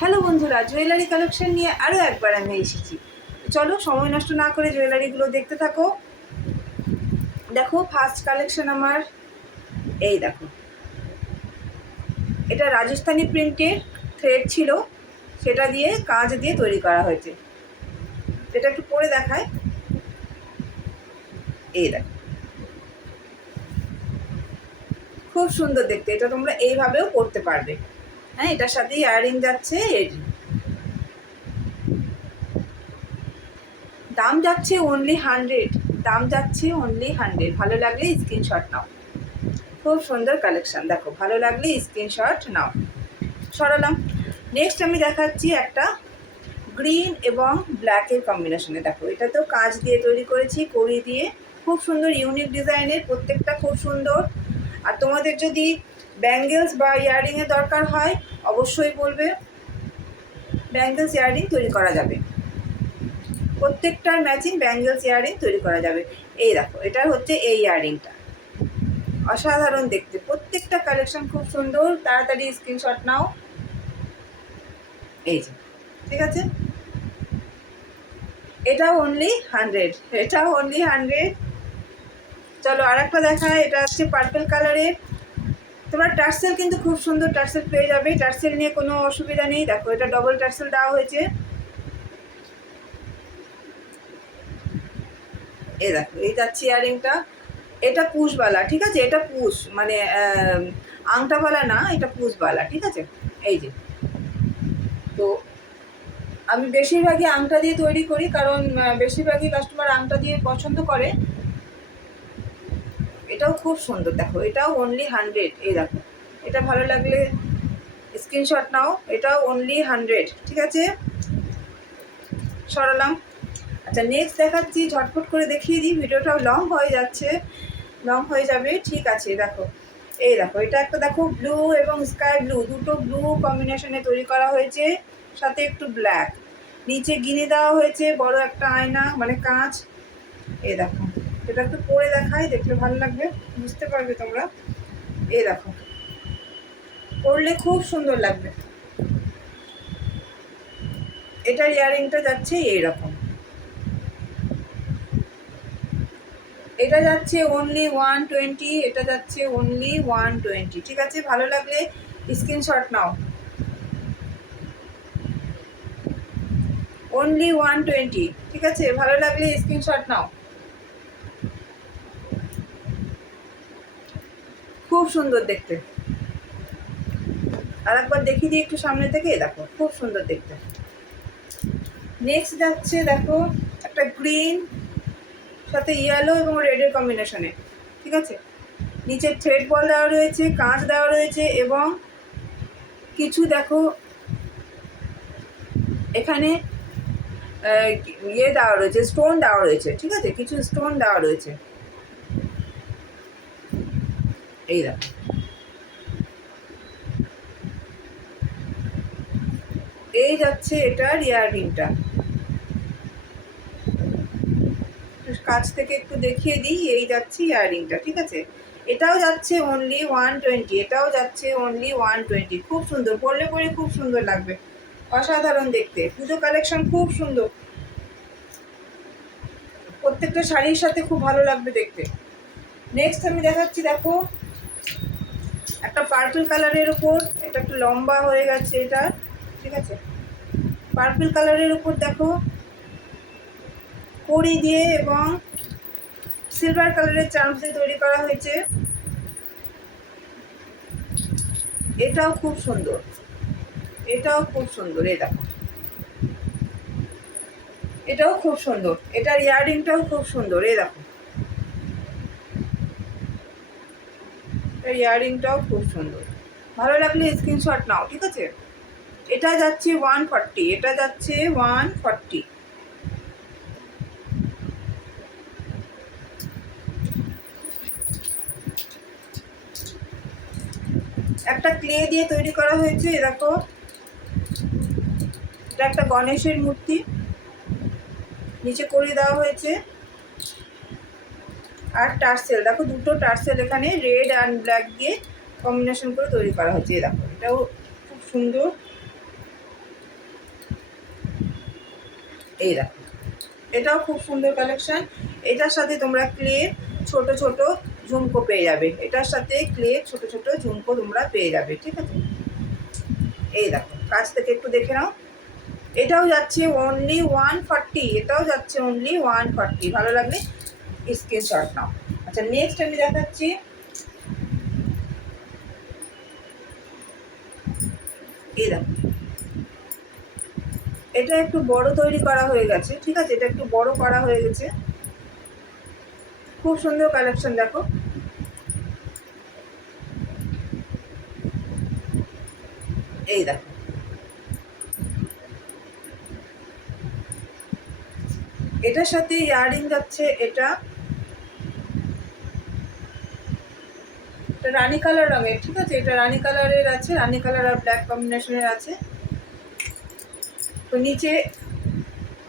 Hello বন্ধুরা, jewellery collection নিয়ে আরও একবার আমি এসেছি। চলো সময় নষ্ট না করে জুয়েলারিগুলো দেখতে থাকো। দেখো ফার্স্ট কালেকশন আমার এই দেখো, এটা রাজস্থানি প্রিন্টের থ্রেড ছিল, সেটা দিয়ে কাঁচ দিয়ে তৈরি করা হয়েছে। এটা একটু পরে দেখায়। এই দেখো, খুব সুন্দর দেখতে। এটা তোমরা এইভাবেও পরতে পারবে। হ্যাঁ, এটার সাথে ইয়াররিং যাচ্ছে। এর দাম যাচ্ছে অনলি 100। দাম যাচ্ছে অনলি 100। ভালো লাগলে স্ক্রিনশট নাও। খুব সুন্দর কালেকশন, দেখো ভালো লাগলে স্ক্রিনশট নাও। সরালাম। নেক্সট আমি দেখাচ্ছি একটা গ্রিন এবং ব্ল্যাকের কম্বিনেশনে। দেখো এটা তো কাঁচ দিয়ে তৈরি করেছি, কড়ি দিয়ে। খুব সুন্দর ইউনিক ডিজাইনের, প্রত্যেকটা খুব সুন্দর। আর তোমাদের যদি ব্যাঙ্গেলস বা ইয়াররিংয়ের দরকার হয় অবশ্যই বলবে, ব্যাঙ্গেলস ইয়াররিং তৈরি করা যাবে। প্রত্যেকটার ম্যাচিং ব্যাঙ্গেলস ইয়াররিং তৈরি করা যাবে। এই দেখো, এটা হচ্ছে এই ইয়াররিংটা, অসাধারণ দেখতে। প্রত্যেকটা কালেকশন খুব সুন্দর। তাড়াতাড়ি স্ক্রিনশট নাও। এই যে, ঠিক আছে, এটাও অনলি 100। এটাও অনলি 100। চলো আর একটা দেখায়। এটা হচ্ছে পার্পল কালারের। তোমার টার্সেল কিন্তু খুব সুন্দর টার্সেল পেয়ে যাবে। টার্সেল নিয়ে কোনো অসুবিধা নেই। দেখো এটা ডবল টার্সেল দেওয়া হয়েছে। এই দেখো, এই যাচ্ছে ইয়ারিংটা। এটা পুশবালা, ঠিক আছে। এটা পুশ মানে আংটাওয়ালা না, এটা পুশবালা, ঠিক আছে। এই যে, তো আমি বেশিরভাগই আংটা দিয়ে তৈরি করি, কারণ বেশিরভাগই কাস্টমার আংটা দিয়ে পছন্দ করে। এটাও খুব সুন্দর, দেখো এটাও অনলি 100। এই দেখো, এটা ভালো লাগলে স্ক্রিনশট নাও। এটাও অনলি 100, ঠিক আছে। সরালাম। আচ্ছা, নেক্সট দেখাচ্ছি, ঝটফট করে দেখিয়ে দিই, ভিডিওটাও লং হয়ে যাচ্ছে, লং হয়ে যাবে। ঠিক আছে, দেখো এই দেখো, এটা একটা দেখো ব্লু এবং স্কাই ব্লু, দুটো ব্লু কম্বিনেশনে তৈরি করা হয়েছে, সাথে একটু ব্ল্যাক। নিচে গিনি দেওয়া হয়েছে, বড় একটা আয়না মানে কাঁচ। এই দেখো, এটা একটু পরে দেখাই, দেখলে ভালো লাগবে, বুঝতে পারবে তোমরা। এই দেখো, পরলে খুব সুন্দর লাগবে। এটার ইয়ারিংটা যাচ্ছে এইরকম। এটা যাচ্ছে অনলি 120। এটা যাচ্ছে অনলি 120, ঠিক আছে। ভালো লাগলে স্ক্রিনশট নাও। অনলি 120, ঠিক আছে। ভালো লাগলে স্ক্রিনশট নাও। খুব সুন্দর দেখতে। আর একবার দেখিয়ে দিই একটু সামনে থেকে। দেখো খুব সুন্দর দেখতে। নেক্সট যাচ্ছে দেখো একটা গ্রিন সাথে ইয়েলো এবং রেডের কম্বিনেশনে, ঠিক আছে। নিচে থ্রেড বল দেওয়া রয়েছে, কাঁচ দেওয়া রয়েছে, এবং কিছু দেখো এখানে ইয়ে দেওয়া রয়েছে, স্টোন দেওয়া রয়েছে, ঠিক আছে। কিছু স্টোন দেওয়া রয়েছে। এই দেখো, এই যাচ্ছে এটার ইয়াররিংটা। কাছ থেকে একটু দেখিয়ে দিই। এই যাচ্ছে ইয়াররিংটা, ঠিক আছে। এটাও যাচ্ছে অনলি 120। এটাও যাচ্ছে অনলি 120। খুব সুন্দর, পরলে পরে খুব সুন্দর লাগবে, অসাধারণ দেখতে। পুজো কালেকশন খুব সুন্দর, প্রত্যেকটা শাড়ির সাথে খুব ভালো লাগবে দেখতে। নেক্সট আমি দেখাচ্ছি, দেখো একটা পার্পল কালারের উপর। এটা একটু লম্বা হয়ে গেছে এটা, ঠিক আছে। পার্পল কালারের উপর দেখো কড়ি দিয়ে এবং সিলভার কালারের চার্মস দিয়ে তৈরি করা হয়েছে। এটাও খুব সুন্দর, এটাও খুব সুন্দর। এই দেখো, এটাও খুব সুন্দর। এটার ইয়াররিংটাও খুব সুন্দর। এই দেখো, এটার ইয়াররিংটাও খুব সুন্দর। ভালো লাগলে স্ক্রিনশট নাও, ঠিক আছে। এটা যাচ্ছে 140। এটা যাচ্ছে 140। একটা ক্লে দিয়ে তৈরি করা হয়েছে। দেখো, এটা একটা গণেশের মূর্তি, নিচে কড়ি দেওয়া হয়েছে। আর টার্সেল দেখো, দুটো টার্সেল এখানে রেড অ্যান্ড ব্ল্যাক দিয়ে কম্বিনেশন করে তৈরি করা হয়েছে। দেখো, এটাও খুব সুন্দর। এই দেখো, এটাও খুব সুন্দর কালেকশান। এটার সাথে তোমরা ক্লে ছোট ছোট ঝুমকো পেয়ে যাবে, এটার সাথে ক্লে ছোট ছোট ঝুমকো তোমরা পেয়ে যাবে, ঠিক আছে। এই দেখো, কাছ থেকে একটু দেখে নাও। এটাও যাচ্ছে অনলি 140, এটাও যাচ্ছে অনলি 140। ভালো লাগলে স্ক্রিনশট নাও। আচ্ছা, নেক্সট আমি দেখাচ্ছি এই দেখো, এটা একটু বড় তৈরি করা হয়ে গেছে, ঠিক আছে, এটা একটু বড় করা হয়ে গেছে। খুব সুন্দর কালেকশন দেখো। এই দেখো, এটার সাথে ইয়াররিং যাচ্ছে, এটা রানি কালার রঙের, ঠিক আছে, এটা রানি কালারের আছে, রানি কালার আর ব্ল্যাক কম্বিনেশনের আছে। তো নিচে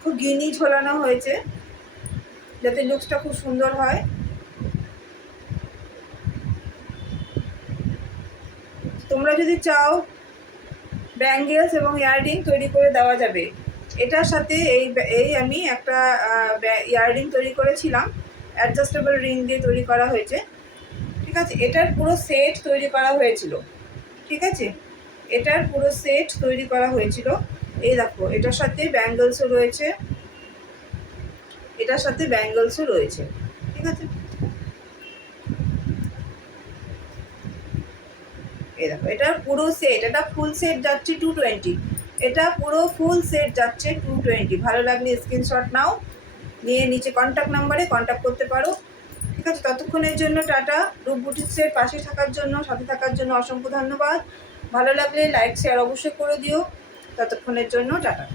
খুব গিনি ঝোলানো হয়েছে যাতে লুকসটা খুব সুন্দর হয়। তোমরা যদি চাও ব্যাঙ্গেলস এবং ইয়াররিং তৈরি করে দেওয়া যাবে। এটার সাথে এই আমি একটা ইয়াররিং তৈরি করেছিলাম, অ্যাডজাস্টেবল রিং দিয়ে তৈরি করা হয়েছে, ঠিক আছে। এটার পুরো সেট তৈরি করা হয়েছিল, ঠিক আছে, এটার পুরো সেট তৈরি করা হয়েছিল। এই দেখো, এটার সাথে ব্যাঙ্গলসও রয়েছে, এটার সাথে ব্যাঙ্গলসও রয়েছে, ঠিক আছে। এই দেখো, এটার পুরো সেট, এটা ফুল সেট যাচ্ছে 220, এটা পুরো ফুল সেট যাচ্ছে 220। ভালো লাগলে স্ক্রিনশট নাও, নিয়ে নিচে কন্ট্যাক্ট নাম্বারে কন্ট্যাক্ট করতে পারো, ঠিক আছে। ততক্ষণের জন্য টাটা। রূপ বুটিক্সের পাশে থাকার জন্য, সাথে থাকার জন্য অসংখ্য ধন্যবাদ। ভালো লাগলে লাইক শেয়ার অবশ্যই করে দিও। ততক্ষণের জন্য টাটা।